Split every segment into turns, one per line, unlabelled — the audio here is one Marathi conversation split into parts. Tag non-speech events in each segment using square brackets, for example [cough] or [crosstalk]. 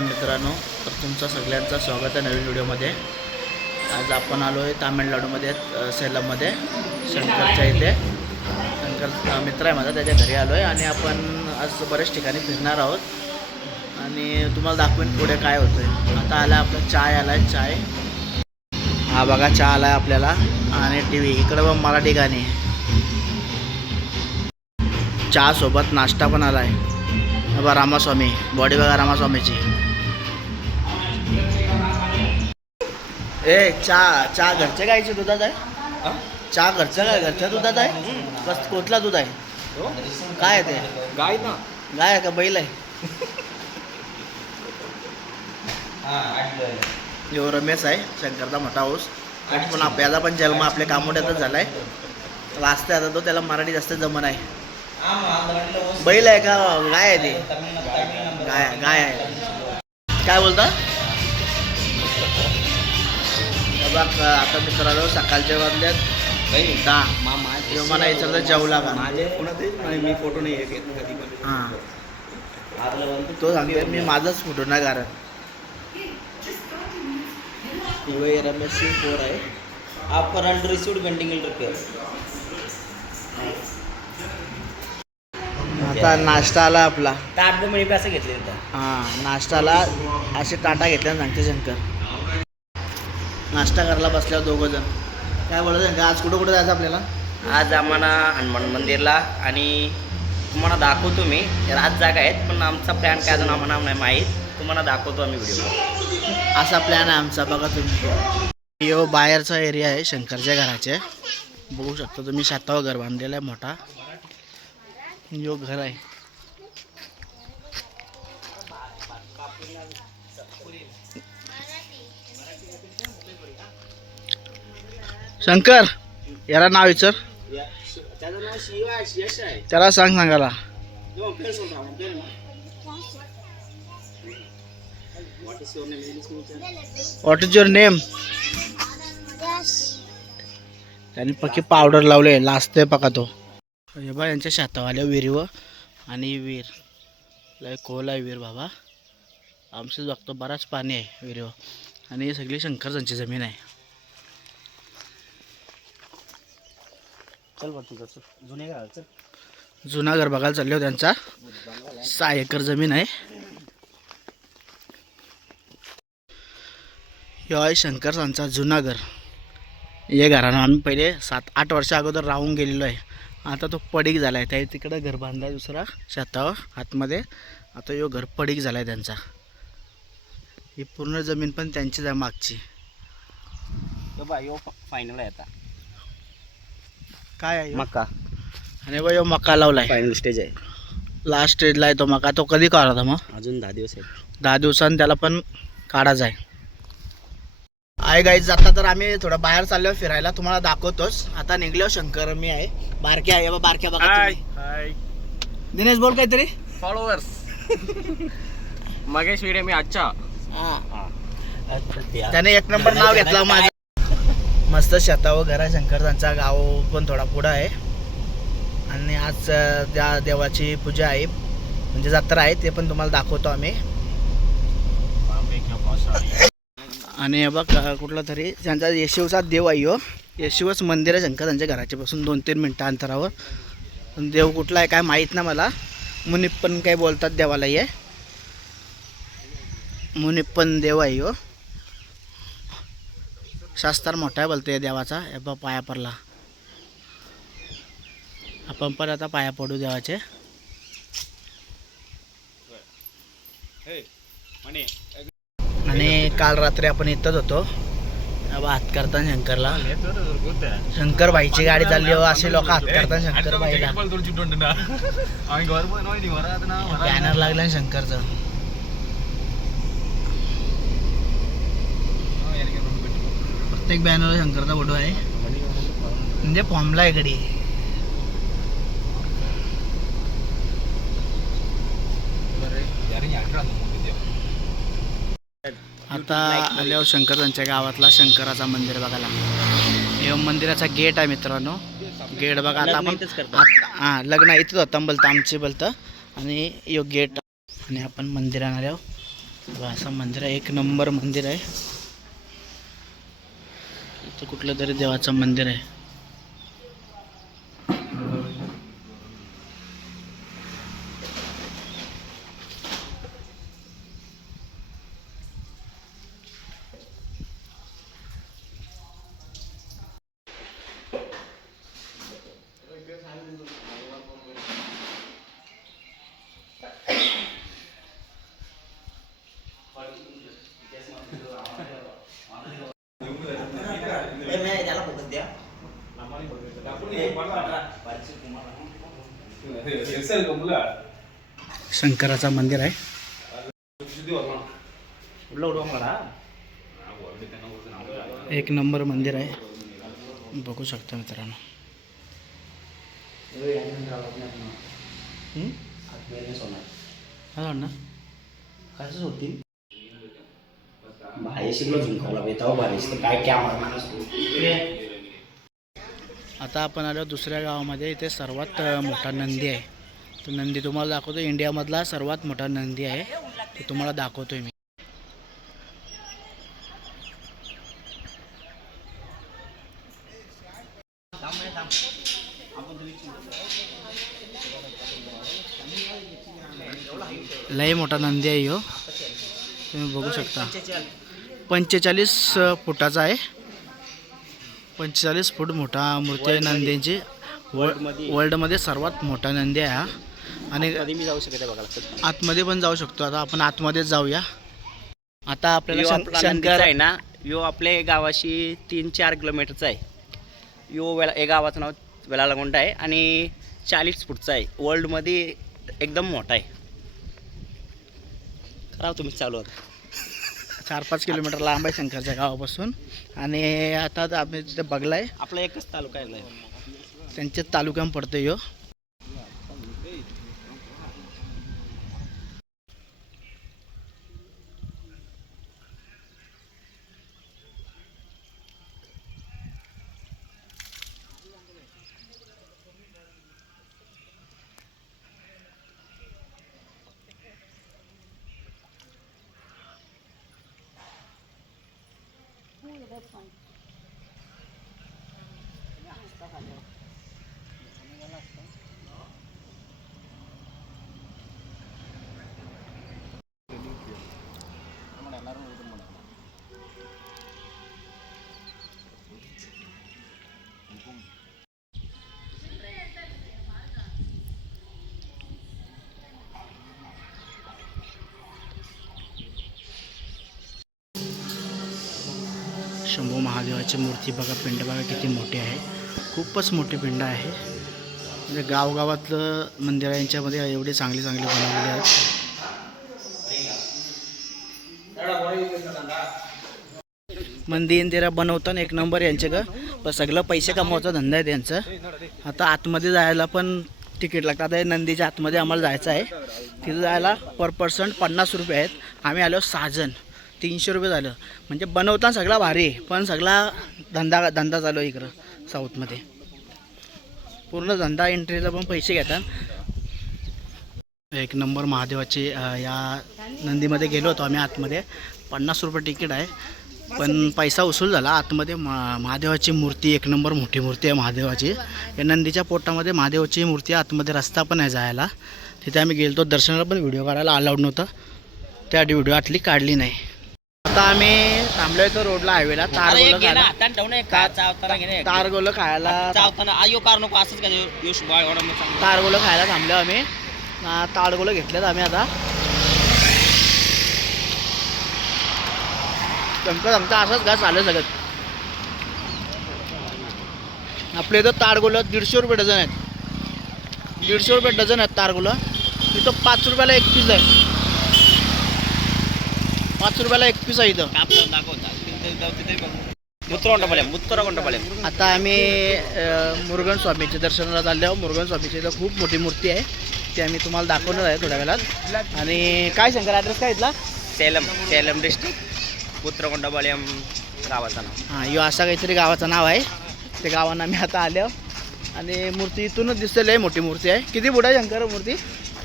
नमस्कार मित्रांनो तर तुमचं सगळ्यांचं स्वागत आहे नवीन व्हिडिओमध्ये. आज आपण आलो आहे तामिळनाडूमध्ये सेलममध्ये शंकरच्या इथे. शंकर मित्र आहे माझा त्याच्या घरी आलो आहे आणि आपण आज बऱ्याच ठिकाणी फिरणार आहोत. आणि तुम्हाला दाखवेन पुढे काय होतं आहे आता आला आपला चाय आला आहे चाय. हा बघा चहा आला आहे आपल्याला. आणि टी व्ही इकडं बघ मराठी गाणी. चहा सोबत नाश्ता पण आला आहे बाबा रामास्वामी बॉडी बघा रामास्वामीची. ए चहा चहा घरच्या गायचे दुधात आहे? चहा घरच्या काय? घरच्या दुधात आहे? कस कुठला दूध आहे? काय आहे ते?
गाय ना.
गाय आहे का? बैल आहे? यो रमेश आहे. शंकरचा मोठा हाऊस आणि पण आपल्याला पण जन्म आपल्या कामोड्यातच झाला आहे वाचते आता तो त्याला मराठी जास्त जमन आहे बैल आहे का? गाय आहे ते. गाय गाय आहे. काय बोलता? बघ आता मित्रांनो सकाळच्या वाजल्यात. दहा.
मामा
ह्यो मला विचारलं जेवला का?
माझे ते? नाही, मी फोटो नाही घेत कधी पण.
हां. तो सांगते मी माझाच फोटो नाही कारण
इवे रमेश सिंह फोर आहे आप पर अंडर रिसीव्ड पेंडिंग
आता नाश्ता आला आपला.
ताट मिळी पैसे घेतले होता.
हां नाश्ताला असे टाटा घेतल्या सांगते शंकर. नाश्ता करायला बसल्यावर दोघं जण. काय बोलत आज कुठं कुठं जायचं आपल्याला?
आज आम्हाला हनुमान मंदिरला आणि तुम्हाला दाखवतो मी. रात जागा आहेत पण आमचा प्लॅन काय अजून आम्हाला नाही माहीत. तुम्हाला दाखवतो आम्ही व्हिडिओ
असा प्लॅन आहे आमचा. बघा तुम्ही. यो बाहेरचा एरिया आहे शंकरच्या घराचे. बघू शकता तुम्ही शातावर घर बांधलेलं आहे मोठा. यो घर आहे. शंकर याला नाव विचार. त्याला सांग सांगायला. व्हॉट इज युअर नेम त्यांनी पक्की पावडर लावले लाजते पका तो. हे बा यांच्या शेतावाल्या विहिरीवर आणि विहीर. लय खोल आहे विहीर बाबा. आमचंच बघतो बराच पाणी आहे विहिरीवर. आणि ही सगळी शंकरजांची जमीन आहे.
चल बघ तुझं जुने चल.
घर बघायला चालले हो त्यांचा. सहा एकर जमीन आहे. ह्यो आहे शंकरसांचा जुना घर. हे घरानं आम्ही पहिले सात आठ वर्षा अगोदर राहून गेलेलो आहे. आता तो पडीक झाला आहे त्या तिकडं घर बांधला आहे दुसरा शेतावर आतमध्ये. आता यो घर पडीक झाला आहे त्यांचा. ही पूर्ण जमीन पण त्यांचीच आहे मागची.
यो बा यो फायनल आहे आता.
काय आहे ह्यो?
मक्का
आणि बा यो मका लावलाय.
फायनल स्टेज आहे.
लास्ट स्टेजला आहे तो मका. तो कधी काढला मग?
अजून दहा दिवस आहेत.
दहा दिवसांनी त्याला पण काढायचं आहे. आहे गाईज आता तर आम्ही थोडं बाहेर चाललो फिरायला. तुम्हाला दाखवतोच. आता निघलो शंकर मी आहे. बारक्या आहे बा बारक्या बघा तुम्ही.
हाय
दिनेश बोल काहीतरी.
फॉलोअर्स मगेश व्हिडिओ मी आजच्या.
हा. त्याने एक नंबर नाव घेतलं माझं. मस्त शेतावर घर आहे. शंकरचा गाव पण थोडा पुढं आहे. आणि आज त्या देवाची पूजा आहे. म्हणजे जत्रा आहे ते पण तुम्हाला दाखवतो आम्ही. आणि बघ कुठला तरी त्यांचा येशिवचा देव आहे हो येशिवच मंदिर आहे शंकर त्यांच्या घराच्या पासून दोन तीन मिनटं अंतरावर. देव कुठला आहे काय माहीत ना मला. मुनिप्पन काही बोलतात देवाला आहे मुनिप्पन देव आहे हो शास्त्र मोठा आहे बोलते देवाचा बघ पाया पडला. आपण पण आता पाया पडू देवाचे. आणि काल रात्री आपण इथंच होतो. हात करताना शंकरला. शंकर भाईची गाडी चालली हो असे लोक हात करताना शंकर भाईला बॅनर लागलं शंकरचं. प्रत्येक बॅनर शंकरचा फोटो आहे. म्हणजे फॉर्मला आहे गडी आता आल्यावर शंकर त्यांच्या गावातला शंकराचा मंदिर बघायला. हे मंदिराचा गेट आहे मित्रांनो. गेट बघा आता आपण हा लग्न इथंच होतं बोलतं आमचे बोलतं. आणि यो गेट आणि आपण मंदिरात आल्यावर. असं मंदिर आहे एक नंबर मंदिर आहे. कुठलं तरी देवाचं मंदिर आहे. शंकराचं मंदिर आहे. एक नंबर मंदिर आहे. बघू शकता मित्रांनो. हम्म? काय म्हणणार? कसंच होती.
भाई शिकलो झुंकावला बेताव भारी काय कॅमेरा
आता आपण आलो दुसऱ्या गावामध्ये. इथे सर्वात मोठा नंदी आहे. तो नंदी तुम्हाला दाखवतो. इंडियामधला सर्वात मोठा नंदी आहे. तो तुम्हाला दाखवतोय मी. लय मोठा नंदी आहे हो तुम्ही बघू शकता. पंचेचाळीस फुटाचा आहे. पंचेचाळीस फूट मोठा मूर्ती आहे नंदींची.
वर्ल्डमध्ये-
वर्ल्डमध्ये सर्वात मोठा नंदी आहे हा. आणि
मी जाऊ शकते बघा
आतमध्ये पण जाऊ शकतो. आता आपण आतमध्येच जाऊया. आता आपल्याला शं- शंकर
आहे. ना यो आपल्या गावाशी तीन चार किलोमीटरचा आहे. यो वेळा या गावाचं नाव वेलालगोंडा आहे आणि चाळीस फूटचा आहे. वर्ल्डमध्ये एकदम मोठा आहे. करा तुम्ही चालू आता.
चार पाच किलोमीटर लांब आहे शंकरच्या गावापासून. आणि आता आम्ही तिथे बघलाय.
आपला एकच तालुका आहे.
त्यांच्याच तालुक्यात पडतो यो शंभू महादेवाची मूर्ती बघा पिंड बघा किती मोठी आहे. खूपच मोठी पिंड आहे. म्हणजे गावगावातलं मंदिर यांच्यामध्ये एवढी चांगले चांगली बनवलेले आहेत. मंदिर इंदिरा बनवताना एक नंबर यांचे का सगळं पैसे कमवायचा धंदा आहे त्यांचं. आता आतमध्ये जायला पण तिकीट लागतं. आता नंदीच्या आतमध्ये आम्हाला जायचं आहे. तिथं जायला पर पर्सन पन्नास रुपये आहेत. आम्ही आलो सहाजण. तीनशे रुपये झालं. म्हणजे बनवताना सगळा भारी आहे पण सगळा धंदा धंदा चालू आहे इकडं साऊथमध्ये पूर्ण धंदा एंट्रीला पण पैसे घेतात. एक नंबर महादेवाची या नंदीमध्ये गेलो होतो आम्ही आतमध्ये. पन्नास रुपये तिकीट आहे. पण पैसा वसूल झाला. आतमध्ये मा महादेवाची मूर्ती एक नंबर मोठी मूर्ती आहे महादेवाची. या नंदीच्या पोटामध्ये महादेवाची मूर्ती आहे. आतमध्ये रस्ता पण आहे जायला. तिथे आम्ही गेलो दर्शनाला पण व्हिडिओ काढायला अलाउड नव्हतं. त्या व्हिडिओ आतली काढली नाही. आता आम्ही थांबलो इथं रोडला हायवेला तारगोला खायला. तारगोलं खायला.
चावताना आयो कार नको असंच काय यश बाळ एवढा मग चांगला.
तारगोलं खायला थांबलो आम्ही. आ, ताडगोलं घेतलेत आम्ही आता. चमका चमका असंच घास आलं सगळं. आपल्या इथं ताडगोलं दीडशे रुपये डझन आहेत. दीडशे रुपये डझन आहेत तारगोलं. तिथं पाच रुपयाला एक पीस आहे. पाच रुपयाला एक पीस आहे इथं. आता आम्ही मुरगन मुरुगन स्वामीच्या दर्शनाला चाललो आहोत. मुरुगन स्वामीची इथं खूप मोठी मूर्ती आहे. ती आम्ही तुम्हाला दाखवणार आहे थोड्या वेळात. आणि काय शंकर ॲड्रेस काय इथला?
सेलम सेलम डिस्ट्रिक्ट मुत्रगोंडपालेम गावाचं नाव.
हां यो असा काहीतरी गावाचं नाव आहे. ते गावांना आम्ही आता आलो आणि मूर्ती इथूनच दिसते लय मोठी मूर्ती आहे. किती बुडा आहे शंकर मूर्ती?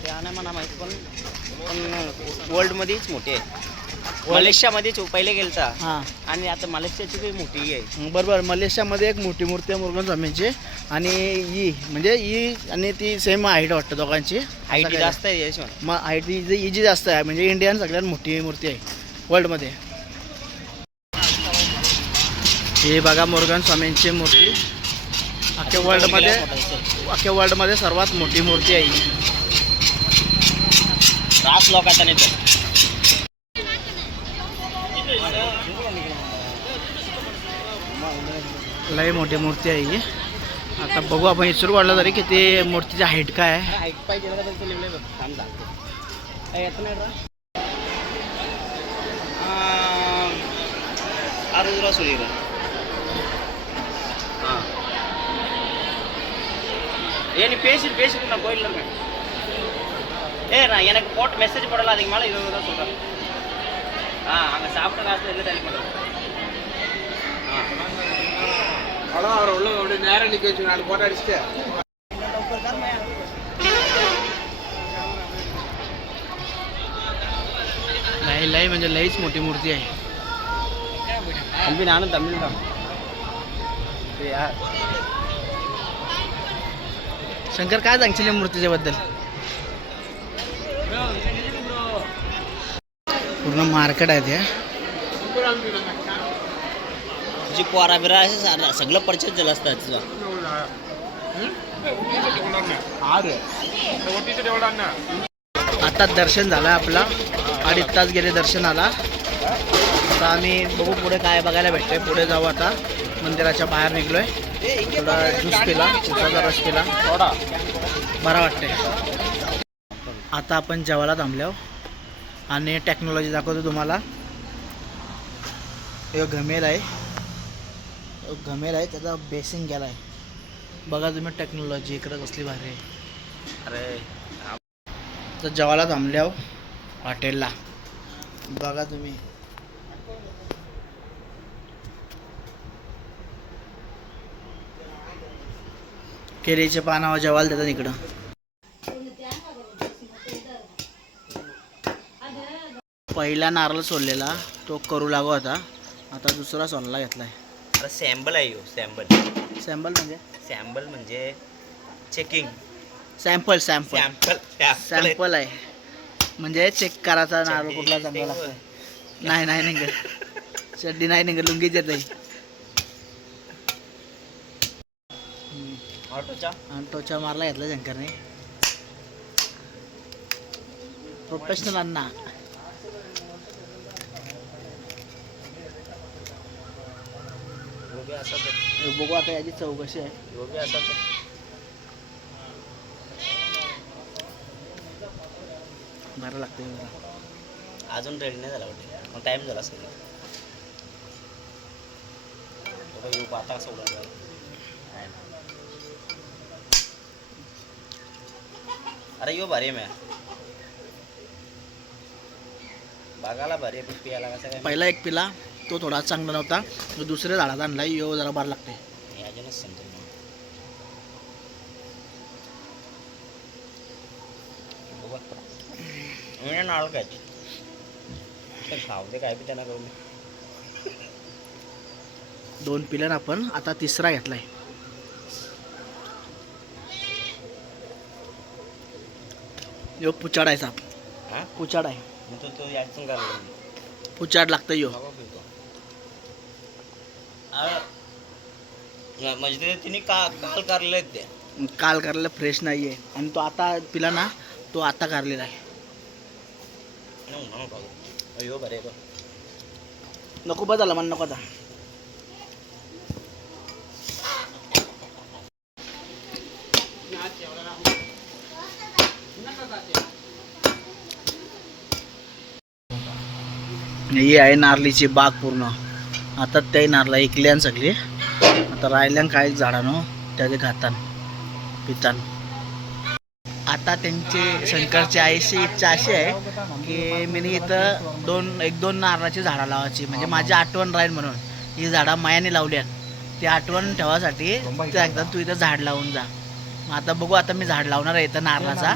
त्या नाही पण पण वर्ल्डमध्येच मोठी आहे. मलेशियामध्येच पहिले गेलता.
हां.
आणि आता मलेशियाची काही मोठी आहे.
बरोबर. मलेशियामध्ये एक मोठी मूर्ती आहे मुरुगन स्वामींची आणि ई म्हणजे ई आणि ती सेम हाईट वाटतं दोघांची.
हाईट जास्त आहे
मग हाईट ही जी जास्त आहे म्हणजे इंडियन सगळ्यात मोठी मूर्ती आहे वर्ल्डमध्ये ही बघा मुरुगन स्वामींची मूर्ती. अख्ख्या वर्ल्डमध्ये अख्ख्या वर्ल्डमध्ये सर्वात मोठी मूर्ती आहे ही.
रास लोकांचा नाही
लय मोठी मूर्ती आहे ही आता बघू आपण वाढलं तरी की ते मूर्तीची हाईट काय आहे
हाईट पाहिजे ஏன்னு பேசிட்டு பேசிட்டு நான் போயிடலாமே ஏ நான் எனக்கு போட்டு மெசேஜ் போடலாம் அதுக்கு மேலே இருபது ரூபா சொல்கிறேன் ஆ அங்கே சாப்பிட்ட காசு என்ன தள்ளி பண்ணுறேன்
அவ்வளோதான் அவர் உள்ள அப்படியே நேரம் நிற்க வச்சு நாலு போட்டோ அடிச்சுட்டு
लई लई म्हणजे लईच मोठी मूर्ती आहे
தம்பி நானும் தமிழ் தான்
शंकर काय सांगशील या मूर्तीच्या बद्दल पूर्ण मार्केट आहे ते
मिरची पोरा बिरा असे सगळं परचेस झालं असतं
तुझा
आता दर्शन झालं आपला. अडीच तास गेले दर्शनाला. आता आम्ही बघू पुढे काय बघायला भेटतंय. पुढे जाऊ आता. मंदिराच्या बाहेर निघलोय. थोडा ज्यूस पिला चुकाचा रस पिला. बरा वाटतंय. आता आपण जेवायला थांबल्या आणि टेक्नॉलॉजी दाखवतो तुम्हाला. घमेल आहे. घमेल आहे त्याचा बेसिंग गेला आहे. बघा तुम्ही टेक्नॉलॉजी इकडं कसली भारी आहे.
अरे
तर जेवायला थांबल्या हॉटेलला. बघा तुम्ही. केळीचे पानावर जेवायला देतात इकडं. पहिला नारळ सोडलेला तो करू लागू होता आता दुसरा सोडला घेतलाय.
अरे सॅम्बल आहे सॅम्बल
सॅम्पल म्हणजे?
सॅम्बल म्हणजे checking
sample sample
sample
sample आहे. म्हणजे चेक करायचा नारळ कुठला चांगला लागतोय नाही नाही निघत चड्डी नाही निघत लुंगीच येत
ऑटोचा?
आणि टोचा मारला घेतला शंकरने. प्रोफेशनल अण्णा.
योगी
हे बघू आता याची चौकशी आहे.
योगी असाच आहे
बरं लागतंय जरा
अजून रेडी नाही झाला वाटते. मग टाईम झाला असेल. येऊ आता कसं उडा अरे यो भारी आहे म्या. बागाला भारी आहे पियाला कसं काय?
पहिला एक पिला. तो थोडा चांगला नव्हता. तो दुसऱ्या झाडात आणला यो जरा बरं लागते
नाळ काय ते खाऊ दे काय त्यांना करून
दोन पिलर आपण आता तिसरा घेतलाय. यो पुचाड आहे साप. पुचाड आहे. पुचाड लागतं यो.
म्हणजे ते तिने का काल करले ते.
काल करायला फ्रेश नाही आहे आणि तो आता पिला ना तो आता कारलेला आहे.
अय्यो बरे बघ.
नको बदला मन नको आता. ही आहे नारलीची बाग पूर्ण. आता ते नारला इकल्यान सगळी. आता राहिल्यान काय झाडानं त्याचे खातान पितान. आता त्यांची शंकरची आईची इच्छा अशी आहे की मी इथं दोन एक दोन नारळाची झाडं लावायची. म्हणजे माझी आठवण राहील म्हणून. ही झाडं मायाने लावल्यात ती आठवण ठेवासाठी एकदा तू इथं झाड लावून जा. मग आता बघू आता मी झाड लावणार आहे इथं नारळाचा.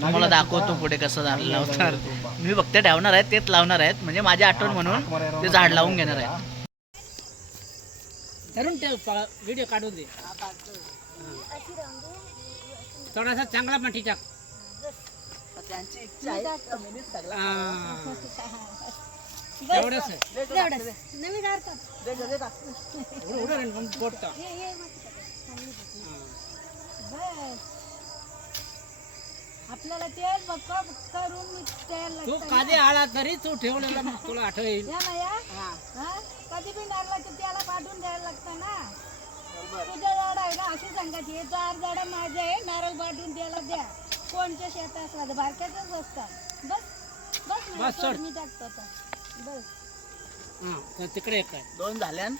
तुम्हाला दाखवतो पुढे कसं झाड लावणार मी फक्त ठेवणार आहेत तेच लावणार आहेत. म्हणजे माझी आठवण म्हणून ते झाड लावून घेणार आहे
धरून ठेव व्हिडिओ काढून दे थोडासा चांगला पण टाक हा. एवढंच आहे
नवीन अर्थ
एवढं एवढं टाक.
बस आपल्याला तेल करून
तू कधी आला तरी तू ठेवलेला मग तुला
कधी बी नारला की त्याला पाठवून द्यायला लागतं ना. तुझं झाड आहे ना अशी सांगायची हे चार झाड माझे आहे नारळ पाठवून द्यायला द्या. कोणच्या शेता असला बारक्याचंच असतात. बस बस
बस,
मी टाकतो आता. बस.
हा तिकडे एक आहे.
दोन झाल्यान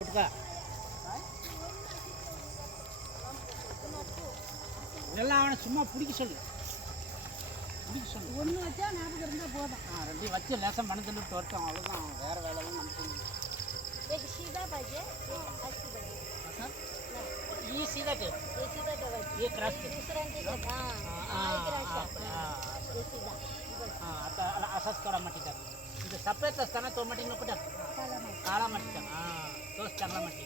गुटखा நல்லா அவனை
ஒன்று வச்சா ஞாபகம் இருந்தால் போதும்.
ரெண்டையும் வச்சு லேசாக மனதில் விட்டு வரட்டும் அவ்வளோதான் வேறு வேலைலாம் நமக்கு
சீதா பாஜி சார்
ఈ సీదా కే
ఈ సీదా కే
ये क्रॉस के
दुसऱ्यांचे हां
हां आता असाच करा मटी टाक म्हणजे सफेद असताना तो मटी नको टाक काळा मटी टाक हां तोच चांगला मटी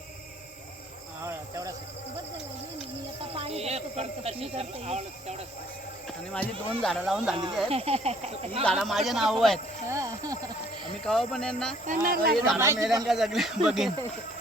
तेवढाच
बदल मी आता पाणी करते
तेवढाच
आणि माझी दोन झाडं लावून झालेली आहेत. ही झाडं माझे नाव आहेत.
हा.
मी कवा पण यांना. झाडं मेल्यान का जगले बघेन. [laughs]